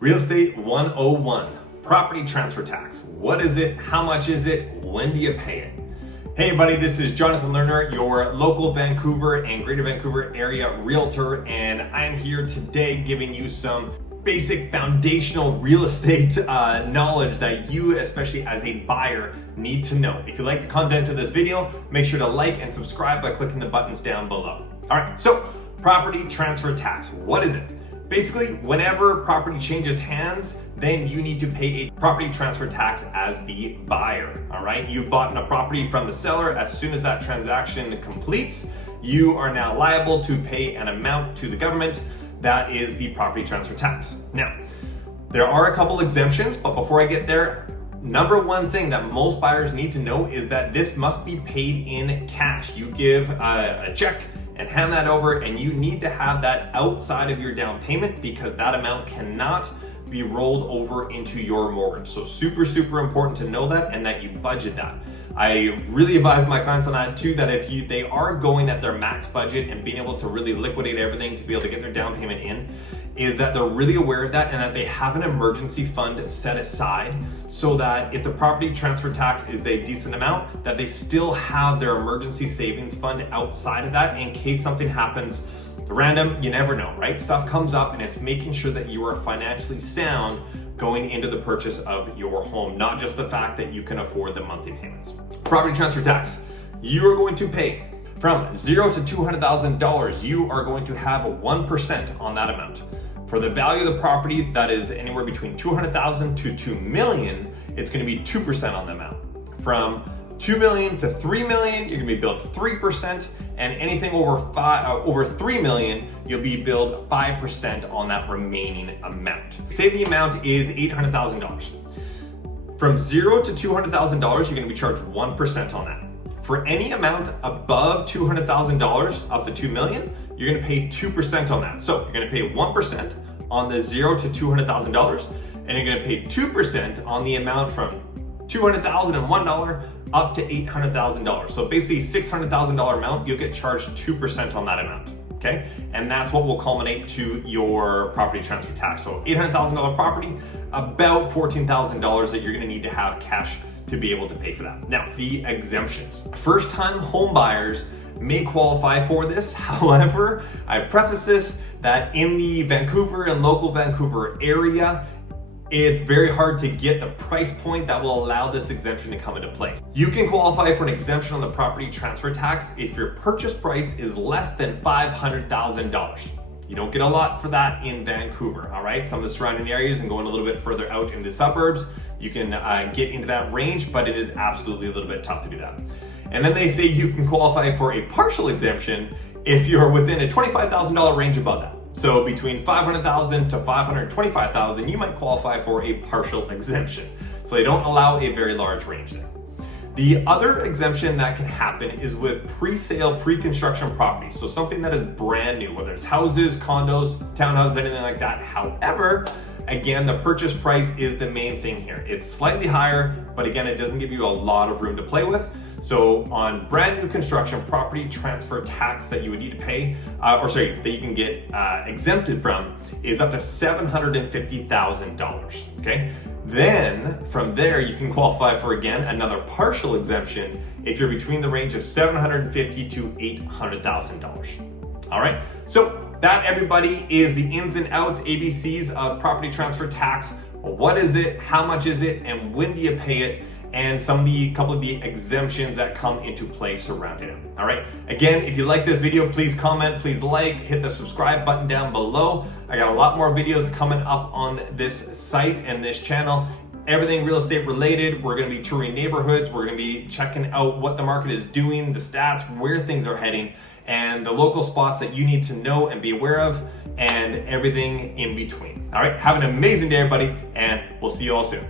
Real Estate 101, property transfer tax. What is it? How much is it? When do you pay it? Hey everybody, this is Jonathan Lerner, your local Vancouver and Greater Vancouver area realtor, and I'm here today giving you some basic foundational real estate knowledge that you, especially as a buyer, need to know. If you like the content of this video, make sure to like and subscribe by clicking the buttons down below. All right, so property transfer tax, what is it? Basically, whenever property changes hands, then you need to pay a property transfer tax as the buyer, all right? You bought a property from the seller. As soon as that transaction completes, you are now liable to pay an amount to the government. That is the property transfer tax. Now, there are a couple exemptions, but before I get there, number one thing that most buyers need to know is that this must be paid in cash. You give a check and hand that over, and you need to have that outside of your down payment because that amount cannot be rolled over into your mortgage. So super important to know that and that you budget that. I really advise my clients on that too, that if they are going at their max budget and being able to really liquidate everything to be able to get their down payment in, is that they're really aware of that and that they have an emergency fund set aside so that if the property transfer tax is a decent amount, that they still have their emergency savings fund outside of that in case something happens random. You never know, right? Stuff comes up, and it's making sure that you are financially sound going into the purchase of your home, not just the fact that you can afford the monthly payments. Property transfer tax, you are going to pay from $0 to $200,000. You are going to have 1% on that amount. For the value of the property that is anywhere between $200,000 to $2 million, it's going to be 2% on the amount. From $2 million to $3 million, you're going to be billed 3%, and anything over $3 million, you'll be billed 5% on that remaining amount. Say the amount is $800,000. From $0 to $200,000, you're going to be charged 1% on that. For any amount above $200,000 up to $2 million, you're going to pay 2% on that. So you're going to pay 1% on the $0 to $200,000, and you're going to pay 2% on the amount from $200,001 up to $800,000. So basically $600,000 amount, you'll get charged 2% on that amount. Okay, and that's what will culminate to your property transfer tax. So $800,000 property, about $14,000 that you're going to need to have cash to be able to pay for that. Now, the exemptions. First-time home buyers may qualify for this. However, I preface this that in the Vancouver and local Vancouver area, it's very hard to get the price point that will allow this exemption to come into place. You can qualify for an exemption on the property transfer tax if your purchase price is less than $500,000. You don't get a lot for that in Vancouver, all right? Some of the surrounding areas and going a little bit further out into the suburbs, you can get into that range, but it is absolutely a little bit tough to do that. And then they say you can qualify for a partial exemption if you're within a $25,000 range above that. So between $500,000 to $525,000, you might qualify for a partial exemption. So they don't allow a very large range there. The other exemption that can happen is with pre-sale, pre-construction properties. So something that is brand new, whether it's houses, condos, townhouses, anything like that. However, again, the purchase price is the main thing here. It's slightly higher, but again, it doesn't give you a lot of room to play with. So on brand new construction, property transfer tax that you would need to pay, that you can get exempted from, is up to $750,000, okay? Then from there, you can qualify for, again, another partial exemption if you're between the range of $750,000 to $800,000. All right, so that, everybody, is the ins and outs, ABCs of property transfer tax. What is it, how much is it, and when do you pay it? And couple of the exemptions that come into play surrounding it. All right. Again, if you like this video, please comment, please like, hit the subscribe button down below. I got a lot more videos coming up on this site and this channel. Everything real estate related. We're going to be touring neighborhoods. We're going to be checking out what the market is doing, the stats, where things are heading, and the local spots that you need to know and be aware of, and everything in between. All right. Have an amazing day, everybody, and we'll see you all soon.